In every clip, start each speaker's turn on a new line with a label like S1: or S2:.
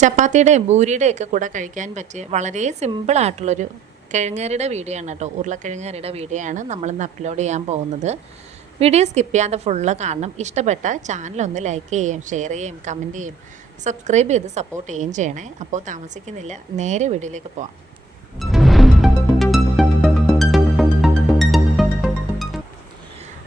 S1: ചപ്പാത്തിയുടെയും ബൂരിയുടെയൊക്കെ കൂടെ കഴിക്കാൻ പറ്റിയ വളരെ സിമ്പിളായിട്ടുള്ളൊരു കിഴങ്ങേറിയുടെ വീഡിയോ ആണ് കേട്ടോ. ഉരുളക്കിഴങ്ങേറിയുടെ വീഡിയോ ആണ് നമ്മളിന്ന് അപ്ലോഡ് ചെയ്യാൻ പോകുന്നത്. വീഡിയോ സ്കിപ്പ് ചെയ്യാതെ ഫുള്ള് കാണണം. ഇഷ്ടപ്പെട്ട ചാനൽ ഒന്ന് ലൈക്ക് ചെയ്യുകയും ഷെയർ ചെയ്യുകയും കമന്റ് ചെയ്യും സബ്സ്ക്രൈബ് ചെയ്ത് സപ്പോർട്ട് ചെയ്യുകയും ചെയ്യണേ. അപ്പോൾ താമസിക്കുന്നില്ല. നേരെ വീഡിയോയിലേക്ക് പോവാം.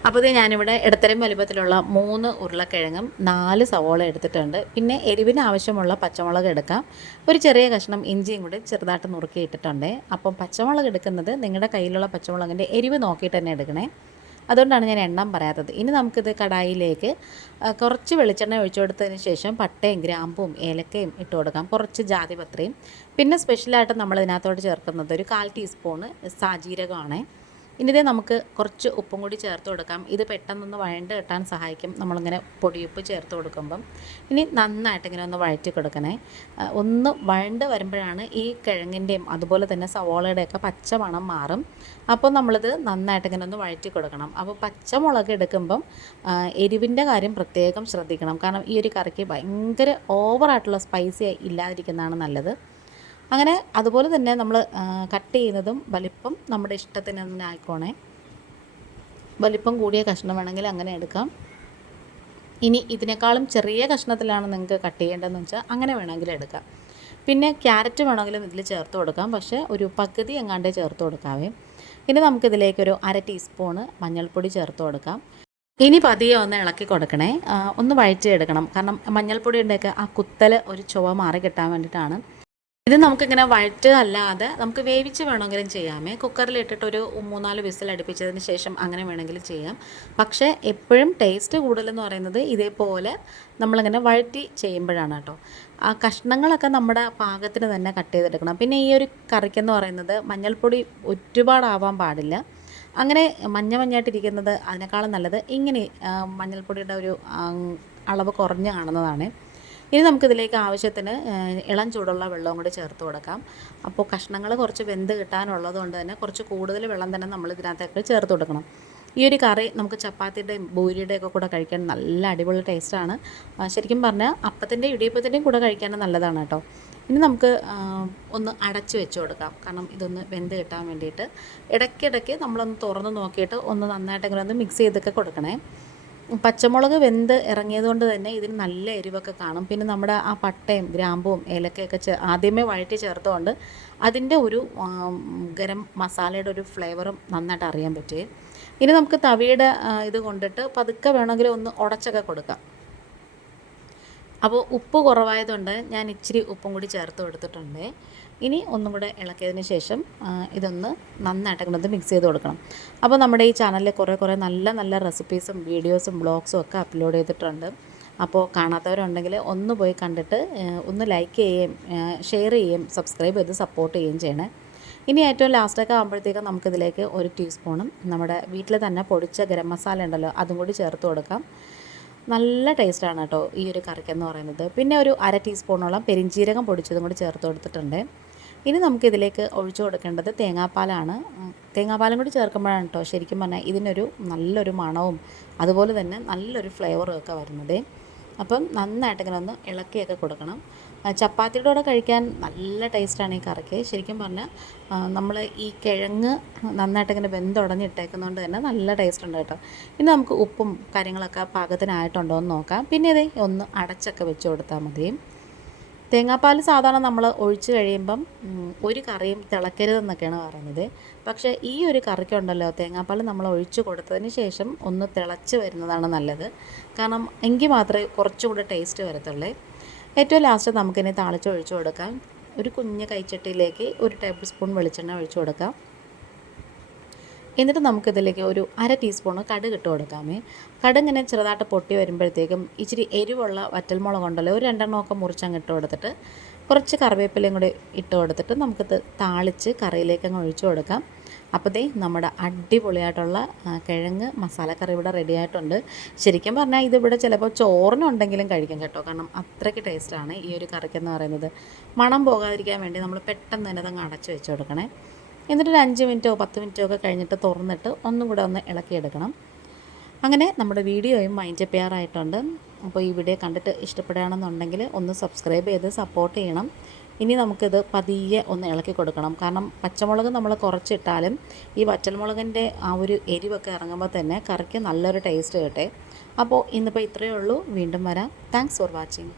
S1: അപ്പോൾ ഇത് ഞാനിവിടെ ഇടത്തരം വലുപ്പത്തിലുള്ള മൂന്ന് ഉരുളക്കിഴങ്ങും നാല് സവോള എടുത്തിട്ടുണ്ട്. പിന്നെ എരിവിന് ആവശ്യമുള്ള പച്ചമുളക് എടുക്കാം. ഒരു ചെറിയ കഷ്ണം ഇഞ്ചിയും കൂടി ചെറുതായിട്ട് നുറുക്കി ഇട്ടിട്ടുണ്ട്. അപ്പം പച്ചമുളക് എടുക്കുന്നത് നിങ്ങളുടെ കയ്യിലുള്ള പച്ചമുളകിന്റെ എരിവ് നോക്കിയിട്ട് തന്നെ എടുക്കണേ. അതുകൊണ്ടാണ് ഞാൻ എണ്ണം പറയാത്തത്. ഇനി നമുക്കിത് കടായിലേക്ക് കുറച്ച് വെളിച്ചെണ്ണ ഒഴിച്ചു കൊടുത്തതിന് ശേഷം പട്ടയും ഗ്രാമ്പും ഏലക്കയും ഇട്ട് കൊടുക്കാം. കുറച്ച് ജാതിപത്രയും പിന്നെ സ്പെഷ്യലായിട്ട് നമ്മൾ ഇതിനകത്തോട്ട് ചേർക്കുന്നത് ഒരു കാൽ ടീസ്പൂണ് സാജീരകമാണേ ഇനി ഇതേ നമുക്ക് കുറച്ച് ഉപ്പും കൂടി ചേർത്ത് കൊടുക്കാം. ഇത് പെട്ടെന്നൊന്ന് വഴണ്ട് കിട്ടാൻ സഹായിക്കും. നമ്മളിങ്ങനെ പൊടിയുപ്പ് ചേർത്ത് കൊടുക്കുമ്പം. ഇനി നന്നായിട്ട് ഇങ്ങനെ ഒന്ന് വഴറ്റി കൊടുക്കണേ. ഒന്ന് വഴണ്ട് വരുമ്പോഴാണ് ഈ കിഴങ്ങിന്റെയും അതുപോലെ തന്നെ സവോളയുടെയൊക്കെ പച്ച മണം മാറും. അപ്പോൾ നമ്മളിത് നന്നായിട്ട് ഇങ്ങനെ ഒന്ന് വഴറ്റി കൊടുക്കണം. അപ്പോൾ പച്ചമുളക് എടുക്കുമ്പം എരിവിന്റെ കാര്യം പ്രത്യേകം ശ്രദ്ധിക്കണം. കാരണം ഈ ഒരു കറിക്ക് ഭയങ്കര ഓവറായിട്ടുള്ള സ്പൈസി ഇല്ലാതിരിക്കുന്നതാണ് നല്ലത്. അങ്ങനെ അതുപോലെ തന്നെ നമ്മൾ കട്ട് ചെയ്യുന്നതും വലിപ്പം നമ്മുടെ ഇഷ്ടത്തിന് തന്നെ ആയിക്കോണേ. വലിപ്പം കൂടിയ കഷ്ണം വേണമെങ്കിൽ അങ്ങനെ എടുക്കാം. ഇനി ഇതിനേക്കാളും ചെറിയ കഷ്ണത്തിലാണ് നിങ്ങൾക്ക് കട്ട് ചെയ്യേണ്ടതെന്ന് വെച്ചാൽ അങ്ങനെ വേണമെങ്കിൽ എടുക്കാം. പിന്നെ ക്യാരറ്റ് വേണമെങ്കിലും ഇതിൽ ചേർത്ത് കൊടുക്കാം. പക്ഷേ ഒരു പകുതി എങ്ങാണ്ടേ ചേർത്ത് കൊടുക്കാവേ. ഇനി നമുക്കിതിലേക്കൊരു അര ടീസ്പൂണ് മഞ്ഞൾപ്പൊടി ചേർത്ത് കൊടുക്കാം. ഇനി പതിയെ ഒന്ന് ഇളക്കി കൊടുക്കണേ. ഒന്ന് വഴറ്റിയെടുക്കണം. കാരണം മഞ്ഞൾപ്പൊടി ഉണ്ടെങ്കിൽ ആ കുത്തൽ ഒരു ചുവ മാറി കിട്ടാൻ വേണ്ടിയിട്ടാണ്. ഇത് നമുക്കിങ്ങനെ വഴറ്റ് അല്ലാതെ നമുക്ക് വേവിച്ച് വേണമെങ്കിലും ചെയ്യാമേ. കുക്കറിൽ ഇട്ടിട്ട് ഒരു മൂന്നാൽ വിസിൽ അടുപ്പിച്ചതിന് ശേഷം അങ്ങനെ വേണമെങ്കിലും ചെയ്യാം. പക്ഷേ എപ്പോഴും ടേസ്റ്റ് കൂടുതലെന്ന് പറയുന്നത് ഇതേപോലെ നമ്മളിങ്ങനെ വഴറ്റി ചെയ്യുമ്പോഴാണ് കേട്ടോ. ആ കഷ്ണങ്ങളൊക്കെ നമ്മുടെ പാകത്തിന് തന്നെ കട്ട് ചെയ്തെടുക്കണം. പിന്നെ ഈ ഒരു കറിക്കെന്ന് പറയുന്നത് മഞ്ഞൾപ്പൊടി ഒരുപാടാവാൻ പാടില്ല. അങ്ങനെ മഞ്ഞ മഞ്ഞായിട്ടിരിക്കുന്നത് അതിനേക്കാളും നല്ലത് ഇങ്ങനെ മഞ്ഞൾപ്പൊടിയുടെ ഒരു അളവ് കുറഞ്ഞ് കാണുന്നതാണ്. ഇനി നമുക്കിതിലേക്ക് ആവശ്യത്തിന് ഇളം ചൂടുള്ള വെള്ളവും കൂടി ചേർത്ത് കൊടുക്കാം. അപ്പോൾ കഷ്ണങ്ങൾ കുറച്ച് വെന്ത് കിട്ടാനുള്ളത് കൊണ്ട് തന്നെ കുറച്ച് കൂടുതൽ വെള്ളം തന്നെ നമ്മൾ ഇതിനകത്തേക്ക് ചേർത്ത് കൊടുക്കണം. ഈ ഒരു കറി നമുക്ക് ചപ്പാത്തിയുടെയും ബൂരിയുടെയും ഒക്കെ കൂടെ കഴിക്കാൻ നല്ല അടിപൊളി ടേസ്റ്റാണ് ശരിക്കും പറഞ്ഞാൽ അപ്പത്തിന്റെയും ഇടിയപ്പത്തിന്റെയും കൂടെ കഴിക്കാൻ നല്ലതാണ് കേട്ടോ. ഇനി നമുക്ക് ഒന്ന് അടച്ച് വെച്ച് കൊടുക്കാം. കാരണം ഇതൊന്ന് വെന്ത് കിട്ടാൻ വേണ്ടിയിട്ട്. ഇടയ്ക്കിടയ്ക്ക് നമ്മളൊന്ന് തുറന്ന് നോക്കിയിട്ട് ഒന്ന് നന്നായിട്ട് ഇങ്ങനെ ഒന്ന് മിക്സ് ചെയ്തൊക്കെ കൊടുക്കണേ. പച്ചമുളക് വെന്ത് ഇറങ്ങിയത് കൊണ്ട് തന്നെ ഇതിന് നല്ല എരിവൊക്കെ കാണും. പിന്നെ നമ്മുടെ ആ പട്ടയും ഗ്രാമ്പും ഏലക്കയൊക്കെ ചേ ആദ്യമേ വഴറ്റി ചേർത്തുകൊണ്ട് അതിന്റെ ഒരു ഗരം മസാലയുടെ ഒരു ഫ്ലേവറും നന്നായിട്ട് അറിയാൻ പറ്റുകയും. ഇനി നമുക്ക് തവിയുടെ ഇത് കൊണ്ടിട്ട് പതുക്കെ വേണമെങ്കിൽ ഒന്ന് ഉടച്ചൊക്കെ കൊടുക്കാം. അപ്പോൾ ഉപ്പ് കുറവായതുകൊണ്ട് ഞാൻ ഇച്ചിരി ഉപ്പും കൂടി ചേർത്ത് കൊടുത്തിട്ടുണ്ട്. ഇനി ഒന്നും കൂടെ ഇളക്കിയതിന് ശേഷം ഇതൊന്ന് നന്നായിട്ട് ഇങ്ങോട്ട് മിക്സ് ചെയ്ത് കൊടുക്കണം. അപ്പോൾ നമ്മുടെ ഈ ചാനലിൽ കുറേ കുറേ നല്ല നല്ല റെസിപ്പീസും വീഡിയോസും ബ്ലോഗ്സും ഒക്കെ അപ്ലോഡ് ചെയ്തിട്ടുണ്ട്. അപ്പോൾ കാണാത്തവരുണ്ടെങ്കിൽ ഒന്ന് പോയി കണ്ടിട്ട് ഒന്ന് ലൈക്ക് ചെയ്യുകയും ഷെയർ ചെയ്യുകയും സബ്സ്ക്രൈബ് ചെയ്ത് സപ്പോർട്ട് ചെയ്യുകയും ചെയ്യണേ. ഇനി ഏറ്റവും ലാസ്റ്റൊക്കെ ആകുമ്പോഴത്തേക്കും നമുക്കിതിലേക്ക് ഒരു ടീസ്പൂണും നമ്മുടെ വീട്ടിൽ തന്നെ പൊടിച്ച ഗരം മസാല ഉണ്ടല്ലോ അതും കൂടി ചേർത്ത് കൊടുക്കാം. നല്ല ടേസ്റ്റാണ് കേട്ടോ ഈ ഒരു കറിക്കെന്ന് പറയുന്നത്. പിന്നെ ഒരു അര ടീസ്പൂണോളം പെരിഞ്ചീരകം പൊടിച്ചതും കൂടി ചേർത്ത് കൊടുത്തിട്ടുണ്ട്. ഇനി നമുക്കിതിലേക്ക് ഒഴിച്ചു കൊടുക്കേണ്ടത് തേങ്ങാപ്പാലാണ്. തേങ്ങാപ്പാലും കൂടി ചേർക്കുമ്പോഴാണ് കേട്ടോ ശരിക്കും പറഞ്ഞാൽ ഇതിനൊരു നല്ലൊരു മണവും അതുപോലെ തന്നെ നല്ലൊരു ഫ്ലേവറും ഒക്കെ വരുന്നത്. അപ്പം നന്നായിട്ട് ഇങ്ങനെ ഒന്ന് ഇളക്കിയൊക്കെ കൊടുക്കണം. ചപ്പാത്തിയുടെ കൂടെ കഴിക്കാൻ നല്ല ടേസ്റ്റാണ് ഈ കറിക്ക്. ശരിക്കും പറഞ്ഞാൽ നമ്മൾ ഈ കിഴങ്ങ് നന്നായിട്ട് ഇങ്ങനെ വെന്തുടഞ്ഞിട്ടേക്കുന്നതുകൊണ്ട് തന്നെ നല്ല ടേസ്റ്റ് ഉണ്ട് കേട്ടോ. ഇനി നമുക്ക് ഉപ്പും കാര്യങ്ങളൊക്കെ പാകത്തിനായിട്ടുണ്ടോ എന്ന് നോക്കാം. പിന്നെ ഇതേ ഒന്ന് അടച്ചൊക്കെ വെച്ച് കൊടുത്താൽ മതി. തേങ്ങാപ്പാൽ സാധാരണ നമ്മൾ ഒഴിച്ച് കഴിയുമ്പം ഒരു കറിയും തിളക്കരുതെന്നൊക്കെയാണ് പറയുന്നത്. പക്ഷേ ഈ ഒരു കറിക്കുണ്ടല്ലോ തേങ്ങാപ്പാൽ നമ്മൾ ഒഴിച്ചു കൊടുത്തതിന് ശേഷം ഒന്ന് തിളച്ച് വരുന്നതാണ് നല്ലത്. കാരണം എങ്കിൽ മാത്രമേ കുറച്ചുകൂടെ ടേസ്റ്റ് വരത്തുള്ളൂ. ഏറ്റവും ലാസ്റ്റ് നമുക്കിനി താളിച്ച് ഒഴിച്ച് കൊടുക്കാം. ഒരു കുഞ്ഞ് കൈച്ചട്ടിയിലേക്ക് ഒരു ടേബിൾ സ്പൂൺ വെളിച്ചെണ്ണ ഒഴിച്ച് കൊടുക്കാം. എന്നിട്ട് നമുക്കിതിലേക്ക് ഒരു അര ടീസ്പൂൺ കടുക് ഇട്ട് കൊടുക്കാമേ. കടുക് ഇങ്ങനെ ചെറുതായിട്ട് പൊട്ടി വരുമ്പോഴത്തേക്കും ഇച്ചിരി എരിവുള്ള വറ്റൽമുളക് ഉണ്ടല്ലോ ഒരു രണ്ടെണ്ണമൊക്കെ മുറിച്ചങ്ങ് ഇട്ട് കൊടുത്തിട്ട് കുറച്ച് കറിവേപ്പിലയും കൂടി ഇട്ട് കൊടുത്തിട്ട് നമുക്കിത് താളിച്ച് കറിയിലേക്ക് അങ്ങ് ഒഴിച്ചു കൊടുക്കാം. അപ്പോൾ ദേ നമ്മുടെ അടിപൊളിയായിട്ടുള്ള കിഴങ്ങ് മസാലക്കറി ഇവിടെ റെഡി ആയിട്ടുണ്ട്. ശരിക്കും പറഞ്ഞാൽ ഇതിവിടെ ചിലപ്പോൾ ചോറിനുണ്ടെങ്കിലും കഴിക്കാം കേട്ടോ കാരണം അത്രയ്ക്ക് ടേസ്റ്റാണ് ഈ ഒരു കറിക്കെന്ന് പറയുന്നത്. മണം പോകാതിരിക്കാൻ വേണ്ടി നമ്മൾ പെട്ടെന്ന് തന്നെ അതങ്ങ് അടച്ചു വെച്ച് കൊടുക്കണേ. എന്നിട്ട് ഒരു അഞ്ച് മിനിറ്റോ പത്ത് മിനിറ്റോ ഒക്കെ കഴിഞ്ഞിട്ട് തുറന്നിട്ട് ഒന്നും കൂടെ ഒന്ന് ഇളക്കിയെടുക്കണം. അങ്ങനെ നമ്മുടെ വീഡിയോയും മൈൻഡ് പെയറായിട്ടുണ്ട് അപ്പോൾ ഈ വീഡിയോ കണ്ടിട്ട് ഇഷ്ടപ്പെടുകയാണെന്നുണ്ടെങ്കിൽ ഒന്ന് സബ്സ്ക്രൈബ് ചെയ്ത് സപ്പോർട്ട് ചെയ്യണം. ഇനി നമുക്കിത് പതിയെ ഒന്ന് ഇളക്കി കൊടുക്കണം. കാരണം പച്ചമുളക് നമ്മൾ കുറച്ചിട്ടാലും ഈ വറ്റൽമുളകിന്റെ ആ ഒരു എരിവൊക്കെ ഇറങ്ങുമ്പോൾ തന്നെ കറിക്ക് നല്ലൊരു ടേസ്റ്റ് കിട്ടെ. അപ്പോൾ ഇന്നിപ്പോൾ ഇത്രയേ ഉള്ളൂ. വീണ്ടും വരാം. Thanks for watching